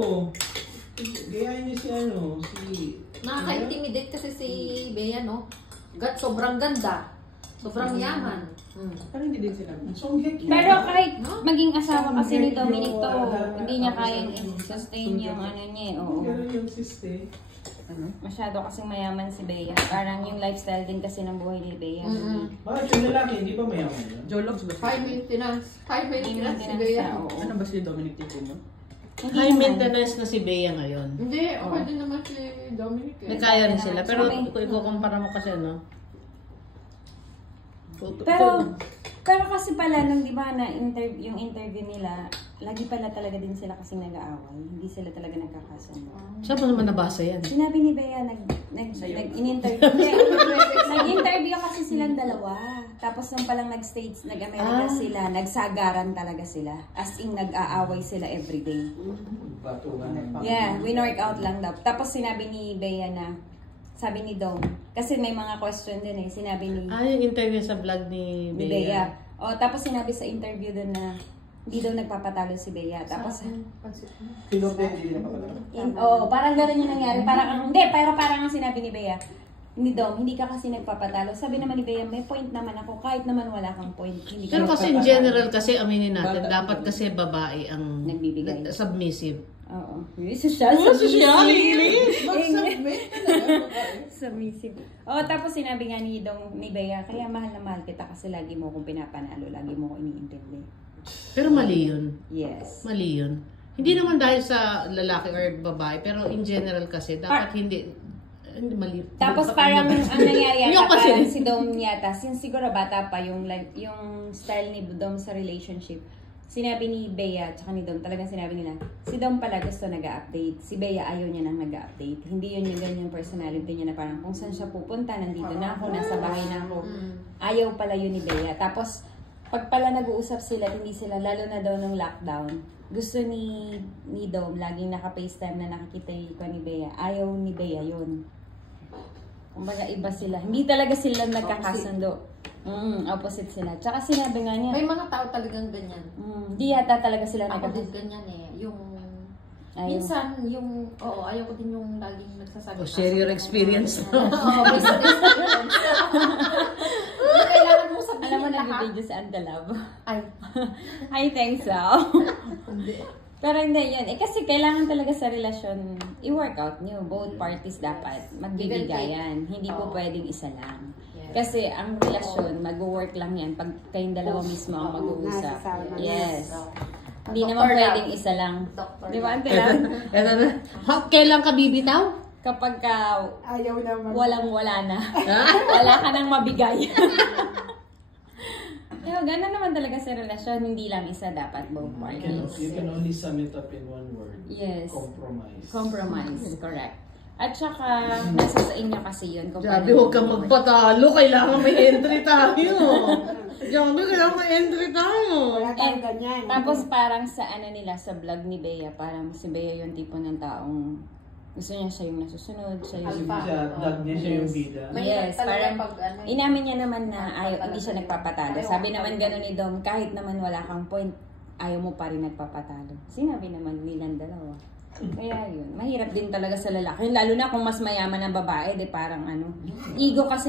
mo. Gayahin niyo si ano, si... Nakaka-intimidate kasi si Bea, no? Sobrang ganda. Sobrang yaman. Parang hindi din sila. Pero kahit maging asawa kasi ni Dominic to, hindi niya kayang i-sustain yung ano niya. Oo. Pero yung siste. Masyado kasing mayaman si Bea. Parang yung lifestyle din kasi ng buhay ni Bea. Bakit yung lalaki, hindi ba mayaman yun? Jologs ba? High maintenance. High maintenance si Bea. Ano ba si Dominic tipo mo? High maintenance na si Bea ngayon. Hindi, okay din naman si Dominic. May kaya rin sila. Pero kung ikukumpara mo kasi, no? Pero kasi pala, nung di ba na yung interview nila, lagi pala talaga din sila kasi nag-aaway. Hindi sila talaga nagkakasundo. Saan mo naman nabasa yan? Sinabi ni Bea, nag-interview. Nag-interview kasi silang dalawa. Tapos nung palang nag-America sila, nagsagaran talaga sila. As in, nag-aaway sila everyday. Yeah, we-work out lang daw. Tapos sinabi ni Bea na, sabi ni Dom, kasi may mga question din eh, sinabi ni... yung interview sa vlog ni Bea. O, tapos sinabi sa interview doon na hindi daw nagpapatalo si Bea. Tapos... parang gano'n yung nangyari. Pero parang ang sinabi ni Bea, ni Dom, hindi ka kasi nagpapatalo. Sabi naman ni Bea, may point naman ako, kahit naman wala kang point. Hindi Pero kasi in general, kasi aminin natin, dapat kasi babae ang nagbibigay. Submissive. Oo. Social. Submissive. Oo, tapos sinabi nga ni Dom, ni Bea, kaya mahal na mahal kita kasi lagi mo akong pinapanalo, lagi mo akong iniintindi. Pero mali yun. Yes. Mali yun. Hindi naman dahil sa lalaki or babae, pero in general kasi, dapat hindi mali. Tapos parang ang nangyari yata, parang si Dom yata, since siguro bata pa yung style ni Dom sa relationship, sinabi ni Bea at ni Dom, talagang sinabi nila, si Dom pala gusto nag-update, si Bea ayaw niya nang nag-update. Hindi yun yung ganyan personality niya na parang kung saan siya pupunta, nandito na ako, nasa bahay na ako. Ayaw pala yun ni Bea. Tapos, pag pala nag-uusap sila, hindi sila, lalo na daw ng lockdown, gusto ni Dom, laging naka-FaceTime na nakikita ko ni Bea. Ayaw ni Bea yun. Kumbaga iba sila. Hindi talaga sila nagkakasundo. Opposite sila. Tsaka sinabi nga niya. May mga tao talagang ganyan. Di yata talaga sila ako din ganyan eh. Yung minsan, ayaw ko din yung laging nagsasabi. Share your experience. Basic experience. Kailangan mo sabihin. Alam mo, nag-video sa Antalab. I think so. Pero hindi yun. Kasi kailangan talaga sa relasyon, i-workout nyo. Both parties dapat magbibigayan. Hindi po pwedeng isa lang. Kasi ang relasyon, mag-work lang yan pag kayong dalawa mismo ang mag-uusap. Yes. Hindi naman pwedeng isa lang. Di ba, Antalab? Kailan ka bibitaw? Kapag walang-wala na. Wala ka nang mabigay. Pero gano'n naman talaga sa relasyon, hindi lang isa dapat, both parties. You can only sum it up in one word. Yes. Compromise. Compromise, correct. At saka, nasa sa inyo kasi yun. Sabi, huwag kang magpatalo. Kailangan may entry tayo. Sabi, kailangan may entry tayo. Tapos parang sa nila, sa vlog ni Bea, parang si Bea yung tipo ng taong gusto niya siya yung nasusunod, siya yung vlog niya, siya yung bida. Yes, parang inamin niya naman na hindi siya nagpapatalo. Sabi naman gano'n ni Dom, kahit naman wala kang point, ayaw mo pa rin nagpapatalo. Sinabi naman nilang dalawa. Kaya yun, mahirap din talaga sa lalaki. Lalo na kung mas mayaman ang babae, di parang ego kasi